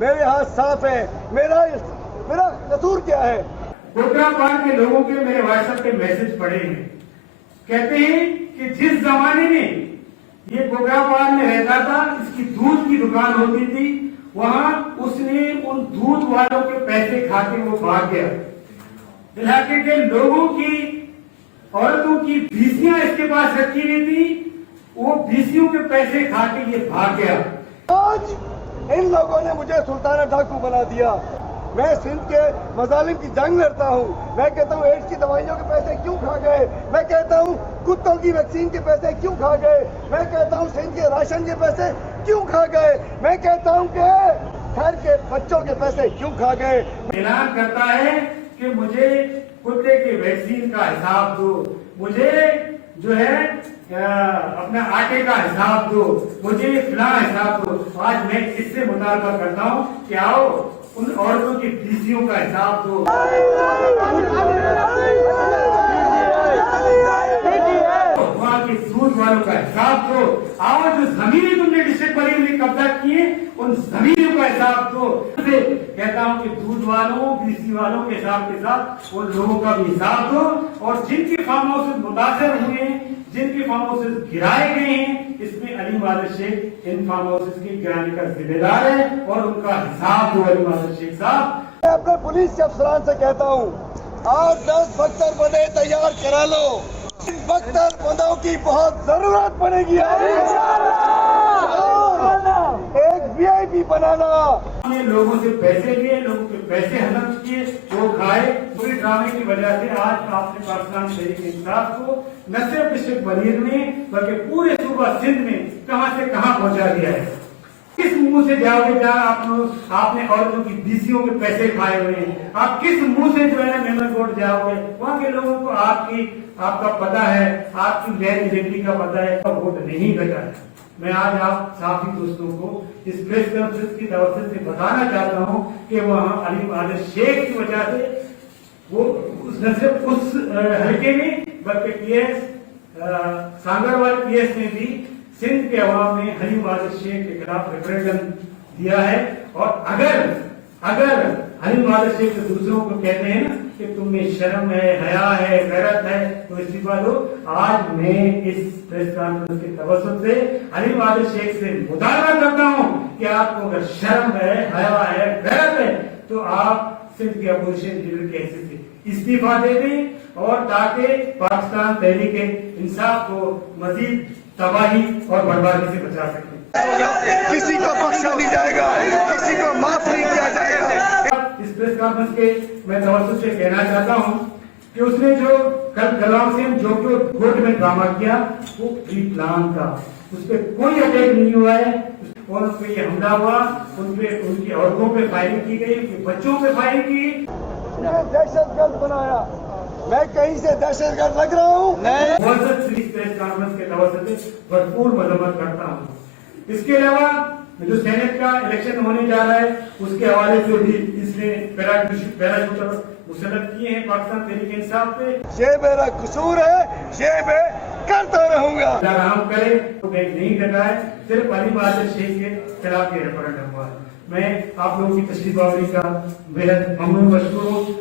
میرے ہاتھ صاف ہے. میرا قصور کیا ہے؟ گوجرا پار کے لوگوں کے میرے واٹس ایپ کے میسج پڑے ہیں. کہتے ہیں کہ جس زمانے میں یہ گوجرا پار میں رہتا تھا، اس کی دودھ کی دکان ہوتی تھی، وہاں اس نے ان دودھ والوں کے پیسے کھا کے وہ بھاگ گیا. علاقے کے لوگوں کی، عورتوں کی بیسیاں اس کے پاس رکھی ہوئی تھی، وہ بیسیوں کے پیسے کھا کے یہ بھاگ گیا. آج ان لوگوں نے مجھے سلطانہ ڈاکو بنا دیا. میں سندھ کے مظالم کی جنگ لڑتا ہوں. میں کہتا ہوں ایڈز کی دوائیوں کے پیسے کیوں کھا گئے. میں کہتا ہوں کتوں کی ویکسین کے پیسے کیوں کھا گئے. میں کہتا ہوں سندھ کے راشن کے پیسے کیوں کھا گئے. میں کہتا ہوں کہ گھر کے بچوں کے پیسے کیوں کھا گئے. اعلان کرتا ہے کہ مجھے کتے کی ویکسین کا حساب دو، مجھے جو ہے اپنے آٹے کا حساب دو، مجھے فلاں حساب دو. آج میں اس سے مطالبہ کرتا ہوں کہ آؤ ان عورتوں کی بیسیوں کا حساب دو. وہاں کے دودھ والوں کا حساب دو. آؤ جو زمینیں تم نے ڈسٹرکٹ بریلی میں قبضہ کیے ان زمینوں کا حساب دو. کہتا ہوں کہ دودھ والوں، بیسی والوں کے حساب کے ساتھ ان لوگوں کا بھی حساب دو. اور جن کے فارم ہاؤس متاثر ہوئے ہیں، جن کے فارم ہاؤس گرائے گئے ہیں، اس میں علیم Adil Sheikh in farm house کے گرانے کا ذمہ دار ہے اور ان کا حساب دو علیم عادل شیخ صاحب. میں اپنے پولیس کے افسران سے کہتا ہوں 8-10 بختر بندے تیار کرا لو. ان بختر بندوں کی بہت ضرورت پڑے گی. ایک VIP بنانا. ہم نے لوگوں سے پیسے لیے، لوگوں کے پیسے ہضم کیے، وہ کھائے. پوری ڈرامے کی وجہ سے آج آپ نے پاکستان تحریک انصاف کو نہ صرف ڈسٹرکٹ بنیر میں بلکہ پورے صوبہ سندھ میں کہاں سے کہاں پہنچا دیا ہے. کس منہ سے جاؤ گے جہاں آپ نے عورتوں کی بیسیوں کے پیسے کھائے ہوئے ہیں؟ آپ کس منہ سے جو ہے نا ممبر کوٹ جاؤ گے؟ وہاں کے لوگوں کو آپ کا پتہ ہے، آپ کی غیر ایجنٹی کا پتہ ہے، ووٹ نہیں بچا ہے. میں آج آپ صحافی دوستوں کو اس پریس کانفرنس کی توسط سے بتانا چاہتا ہوں کہ وہاں علیم عادل شیخ کی وجہ سے وہ نہ صرف اس حلقے میں بلکہ PS سانگروال PS میں بھی سندھ کے عوام نے علیم عادل شیخ کے خلاف ریفرینڈم دیا ہے. اور اگر علیم عادل شیخ دوسروں کو کہتے ہیں نا کہ تم میں شرم ہے، حیا ہے، غیرت ہے تو استعفا دو. آج میں اس پریس کانفرنس کے توسط سے علیم عادل شیخ سے مطالبہ کرتا ہوں کہ آپ کو اگر شرم ہے، حیا ہے، غیرت ہے تو آپ سندھ کے اپوزیشن لیڈر کے حیثیت سے استعفا دے دیں اور تاکہ پاکستان تحریک انصاف کو مزید تباہی اور بربادی سے بچا سکیں. کسی کو بخشا نہیں جائے گا، کسی کو معاف نہیں کیا جائے گا. اس پریس کانفرنس کے میں توسط سے کہنا چاہتا ہوں کہ اس نے جو کل گلاؤں سے جو کورٹ میں ڈرامہ کیا وہ پری پلان تھا. اس پہ کوئی اٹیک نہیں ہوا ہے اور اس پہ یہ حملہ ہوا. ان کی عورتوں پہ فائرنگ کی گئی، ان کے بچوں پہ فائرنگ کی. دہشت گرد بنایا. میں کہیں سے دہشت گرد لگ رہا ہوں؟ پریس کانفرنس کے توسط سے بھرپور مذمت کرتا ہوں. اس کے علاوہ جو سینٹ کا الیکشن ہونے جا رہا ہے اس کے حوالے سے بھی اس نے پیراشوٹر مسلط کیے ہیں پاکستان تحریک انصاف پہ. یہ میرا قصور ہے، یہ میں کرتا رہوں گا. آرام کرے تو بیگ نہیں لگا ہے، صرف علیم عادل شیخ کے خلاف یہ ریفرنڈم ہوا ہے. میں آپ لوگوں کی تشریف آوری کا بے حد ممنون مشکور ہوں.